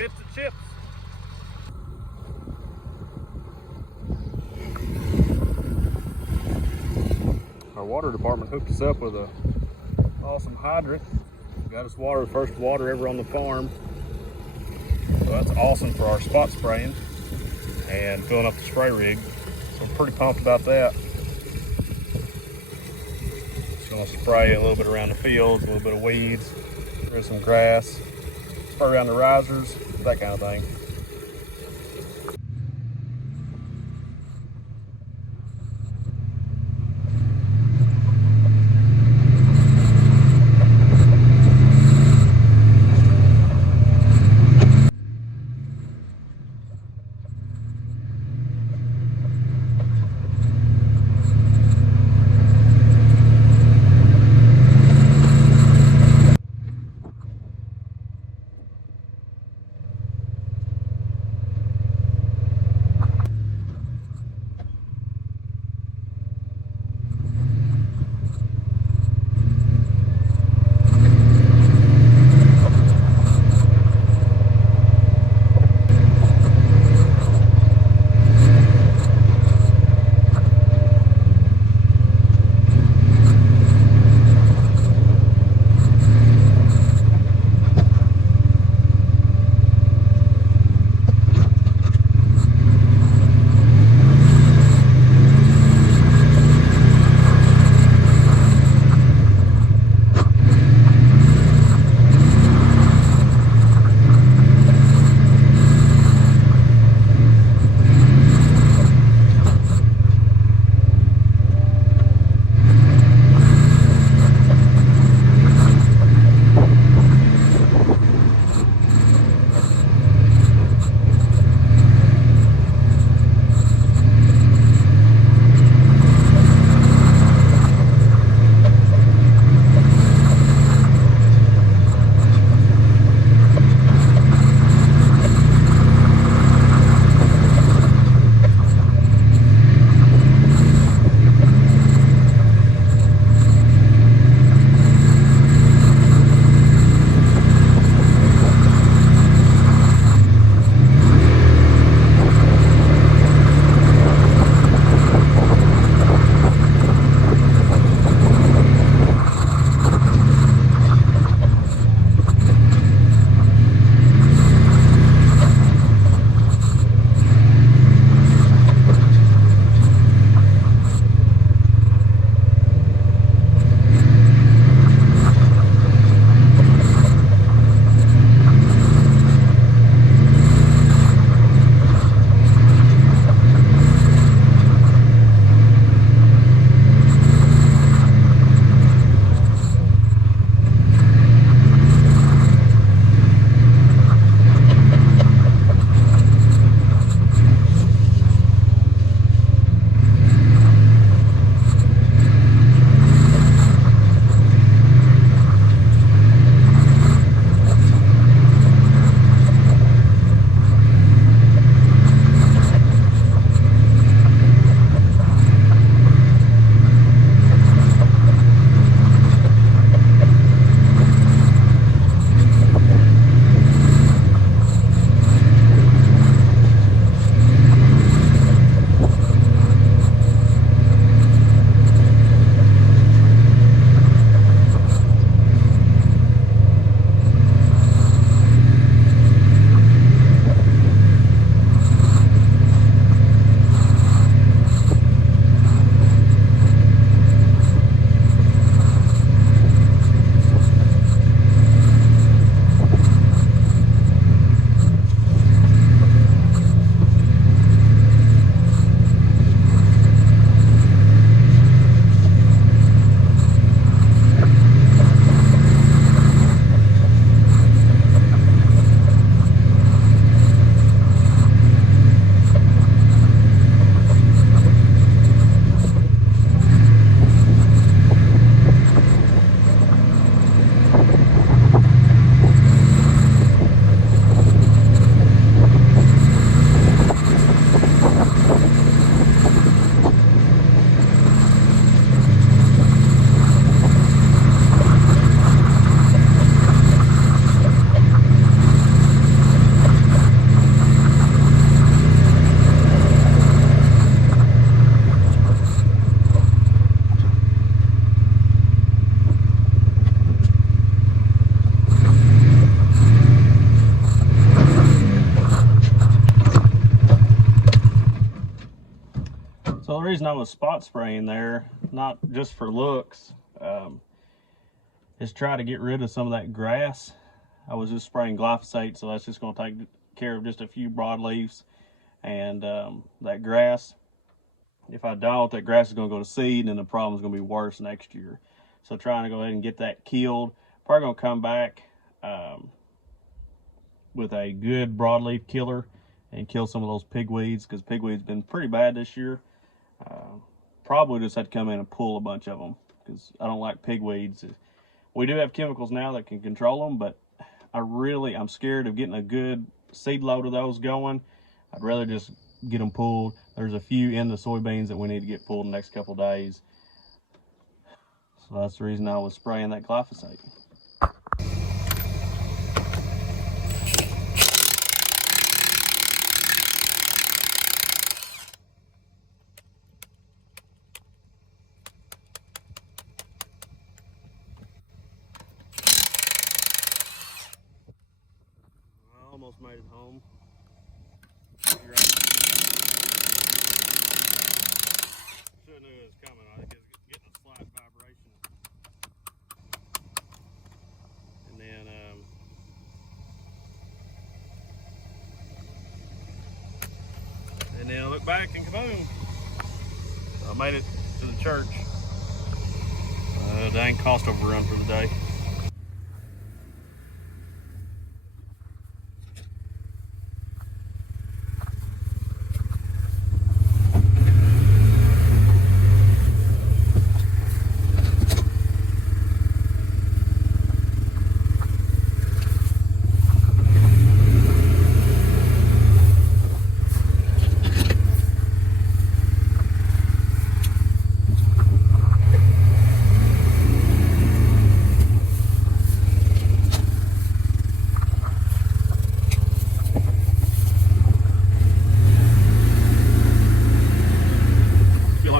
bits and chips. Our water department hooked us up with a awesome hydrant. Got us water, the first water ever on the farm. So that's awesome for our spot spraying and filling up the spray rig. So I'm pretty pumped about that. Just gonna spray a little bit around the fields, a little bit of weeds, there's some grass, spray around the risers, that kind of thing. reason I was spot spraying there, not just for looks, is try to get rid of some of that grass. I was just spraying glyphosate, so that's just going to take care of just a few broadleaves and that grass. If I don't, that grass is going to go to seed, and the problem is going to be worse next year. So trying to go ahead and get that killed. Probably going to come back with a good broadleaf killer and kill some of those pigweeds, because pigweeds been pretty bad this year. Probably just had to come in and pull a bunch of them, because I don't like pigweeds. We do have chemicals now that can control them, but I'm scared of getting a good seed load of those going. I'd rather just get them pulled. There's a few in the soybeans that we need to get pulled in the next couple of days. So that's the reason I was spraying that glyphosate. I almost made it home. Should have knew it was coming. I think it's getting a slight vibration. And then I look back and kaboom! I made it to the church. Dang cost overrun for the day.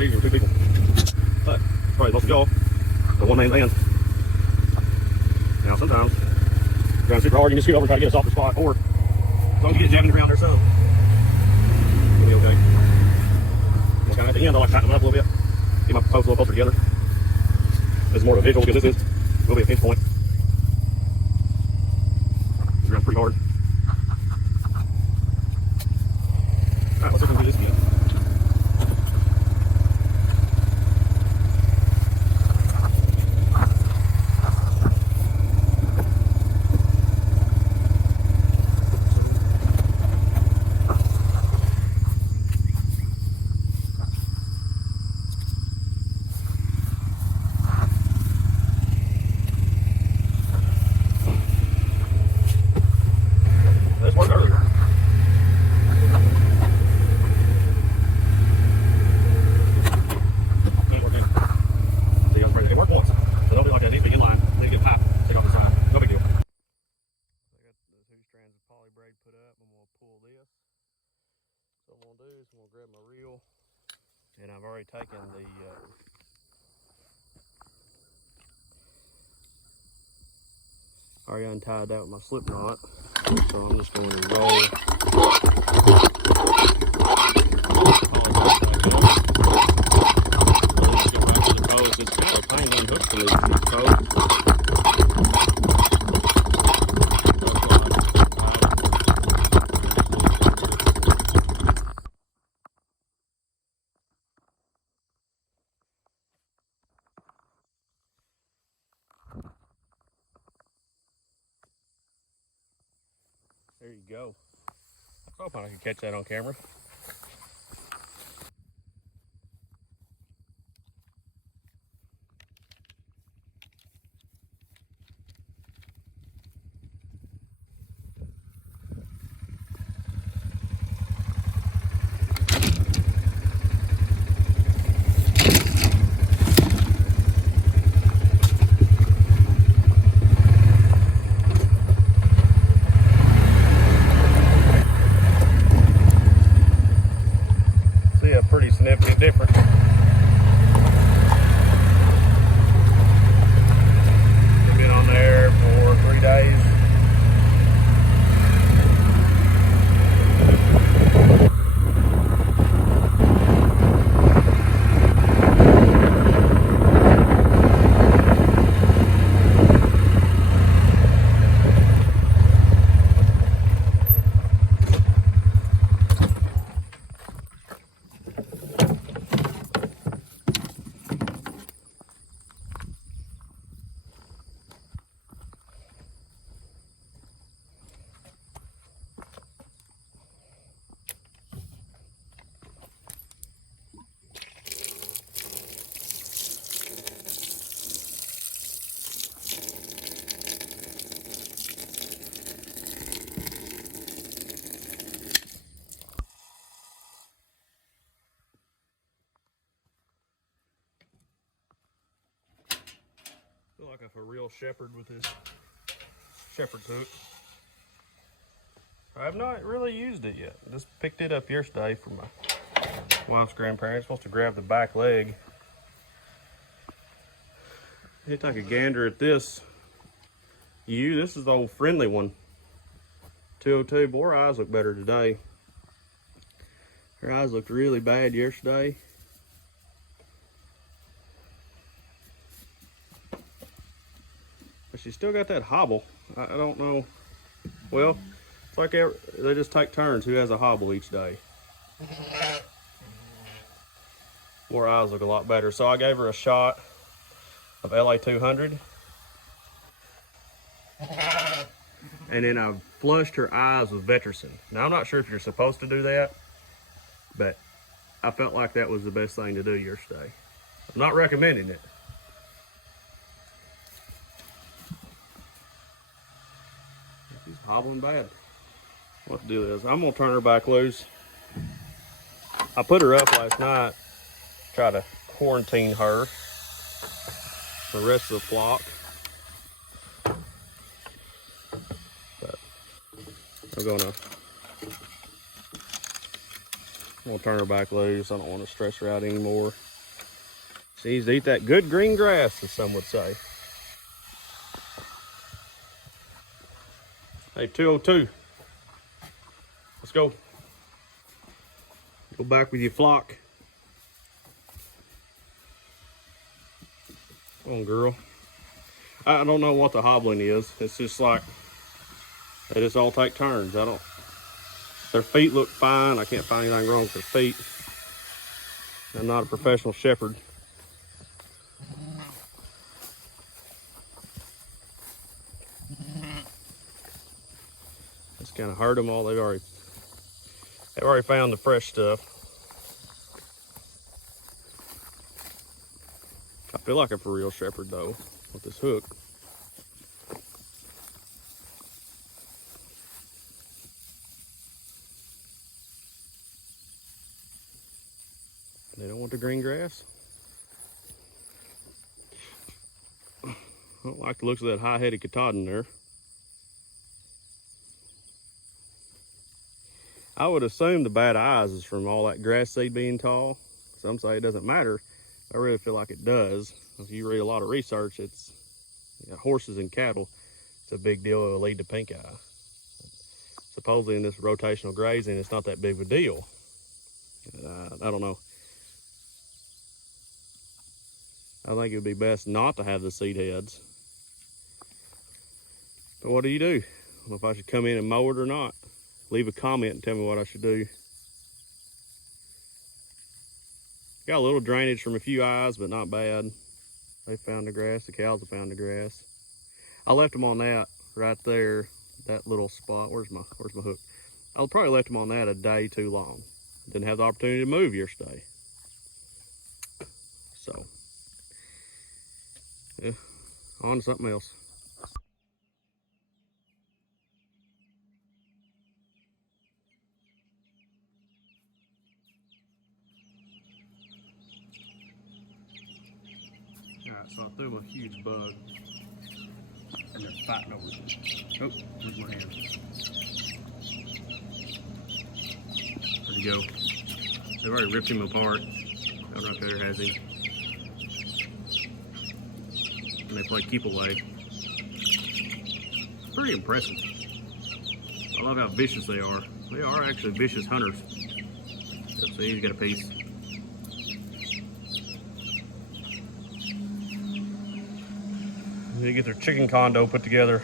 Easier with two people, but probably most of y'all are one man band. Now sometimes you're going super hard, you just scoot over and try to get a softer spot, or as long as you get jabbing the ground there some, you'll be okay. And kind of at the end, I like to tighten them up a little bit, get my posts a little closer together. This is more of a visual because this will be a pinch point. It's around pretty hard. Alright, let's see if we can do this again. Put up, I'm going to pull this. So what I'm going to do is I'm going to grab my reel, and I've already taken the already untied that with my slip knot, so I'm just going to roll. It's kind of a pain to unhook from these posts. There you go. I was hoping I could catch that on camera. Feel like I'm a real shepherd with this shepherd's hook. I have not really used it yet. I just picked it up yesterday from my wife's grandparents. Supposed to grab the back leg. Hey, take a gander at this. This is the old friendly one. 202. Boy, her eyes look better today. Her eyes looked really bad yesterday. But she still got that hobble. I don't know. Well, it's like they just take turns who has a hobble each day. Her eyes look a lot better. So I gave her a shot of LA 200. And then I flushed her eyes with Vetericin. Now, I'm not sure if you're supposed to do that, but I felt like that was the best thing to do yesterday. I'm not recommending it. She's hobbling bad. What the deal is, I'm gonna turn her back loose. I put her up last night, try to quarantine her, the rest of the flock. But I'm gonna turn her back loose. I don't want to stress her out anymore. She needs to eat that good green grass, as some would say. Hey, 202. Let's go. Go back with your flock. Come on, girl. I don't know what the hobbling is. It's just like they just all take turns. Their feet look fine. I can't find anything wrong with their feet. I'm not a professional shepherd. Just kind of hurt them all. They've already found the fresh stuff. I feel like I'm a real shepherd though with this hook. They don't want the green grass. I don't like the looks of that high-headed Katahdin there. I would assume the bad eyes is from all that grass seed being tall. Some say it doesn't matter. I really feel like it does. If you read a lot of research, it's horses and cattle. It's a big deal. It will lead to pink eye. Supposedly in this rotational grazing, it's not that big of a deal. I don't know. I think it would be best not to have the seed heads. But what do? I don't know if I should come in and mow it or not. Leave a comment and tell me what I should do. Got a little drainage from a few eyes, but not bad. They found the grass. The cows have found the grass. I left them on that right there, that little spot. Where's my hook? I probably left them on that a day too long. Didn't have the opportunity to move yesterday. So, yeah, on to something else. Alright, so I threw them a huge bug and they're fighting over it. Oh, where's my hand? Where'd he go? They've already ripped him apart. That right there has him. And they play keep away. Pretty impressive. I love how vicious they are. They are actually vicious hunters. Yep, see, he's got a piece. They get their chicken condo put together.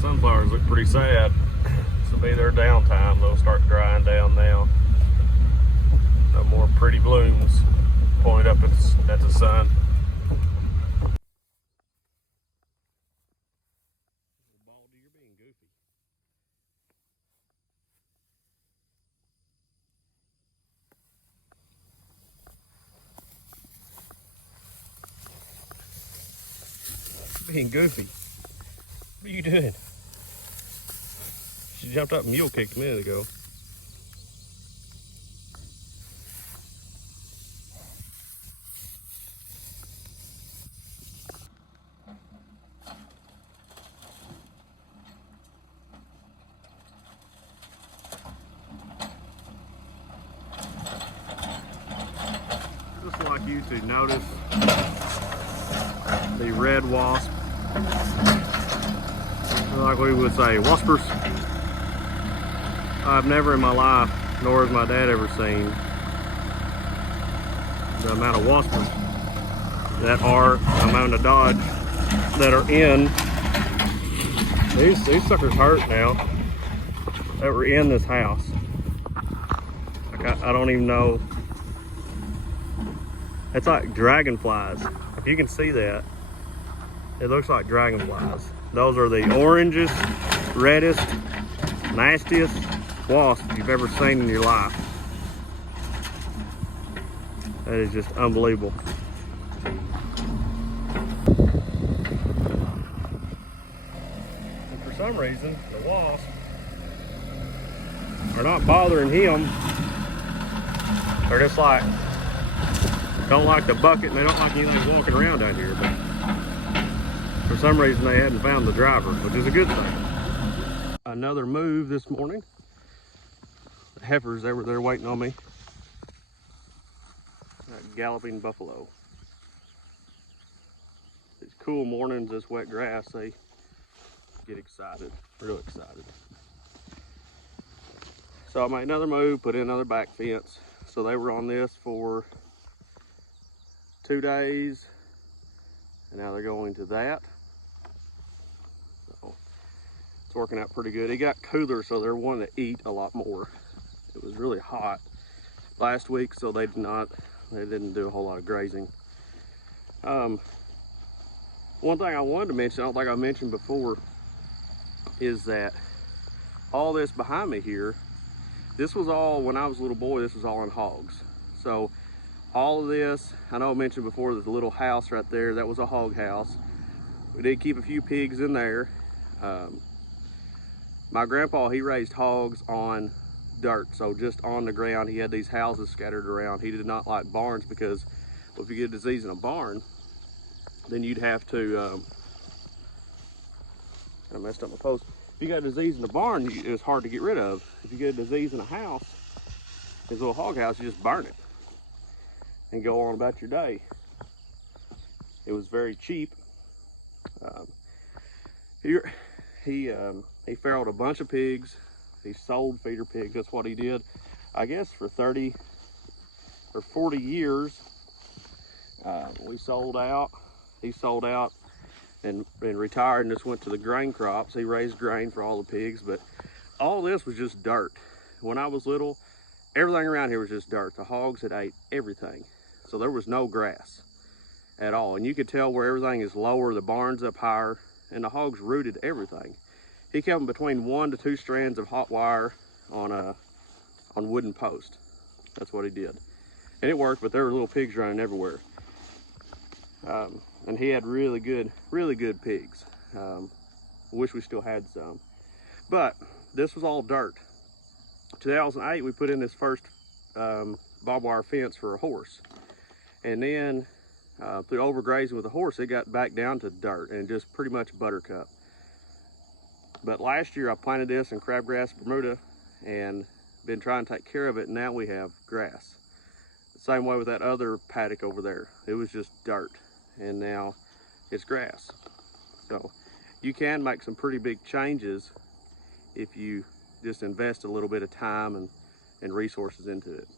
Sunflowers look pretty sad. This will be their downtime. They'll start drying down now. No more pretty blooms pointed up at the sun. Baldy, you're being goofy. Being goofy. What are you doing? She jumped up and mule kicked a minute ago. Just like you to notice the red wasp. Like we would say, waspers. I've never in my life, nor has my dad ever seen, the amount of waspers that are, I'm having to dodge, that are in, these suckers hurt now, that were in this house. Like I don't even know. It's like dragonflies. If you can see that, it looks like dragonflies. Those are the orangest, reddest, nastiest wasps you've ever seen in your life. That is just unbelievable. And for some reason, the wasps are not bothering him. They're just like, don't like the bucket and they don't like anything walking around out here. But for some reason they hadn't found the driver, which is a good thing. Another move this morning. The heifers, they were there waiting on me. That galloping buffalo. These cool mornings, this wet grass, they get excited, real excited. So I made another move, put in another back fence. So they were on this for 2 days, and now they're going to that. So it's working out pretty good. It got cooler, so they're wanting to eat a lot more. It was really hot last week, so they didn't do a whole lot of grazing. One thing I wanted to mention, I don't think I mentioned before, is that all this behind me here, this was all, when I was a little boy, this was all in hogs. So all of this, I know I mentioned before, there's a little house right there, that was a hog house. We did keep a few pigs in there. My grandpa, he raised hogs on dirt, so just on the ground. He had these houses scattered around. He did not like barns because, well, if you get a disease in a barn, then you'd have to, I messed up my post. If you got a disease in a barn, it's hard to get rid of. If you get a disease in a house, his little hog house, you just burn it and go on about your day. It was very cheap. Um, he farrowed a bunch of pigs. He sold feeder pigs. That's what he did. I guess for 30 or 40 years, we sold out. He sold out and retired and just went to the grain crops. He raised grain for all the pigs, but all this was just dirt. When I was little, everything around here was just dirt. The hogs had ate everything. So there was no grass at all. And you could tell where everything is lower, the barn's up higher, and the hogs rooted everything. He kept them between 1 to 2 strands of hot wire on wooden post. That's what he did. And it worked, but there were little pigs running everywhere. And he had really good pigs. Wish we still had some. But this was all dirt. 2008, we put in this first barbed wire fence for a horse. And then through overgrazing with the horse, it got back down to dirt and just pretty much buttercup. But last year I planted this in crabgrass Bermuda and been trying to take care of it, and now we have grass. The same way with that other paddock over there. It was just dirt, and now it's grass. So you can make some pretty big changes if you just invest a little bit of time and resources into it.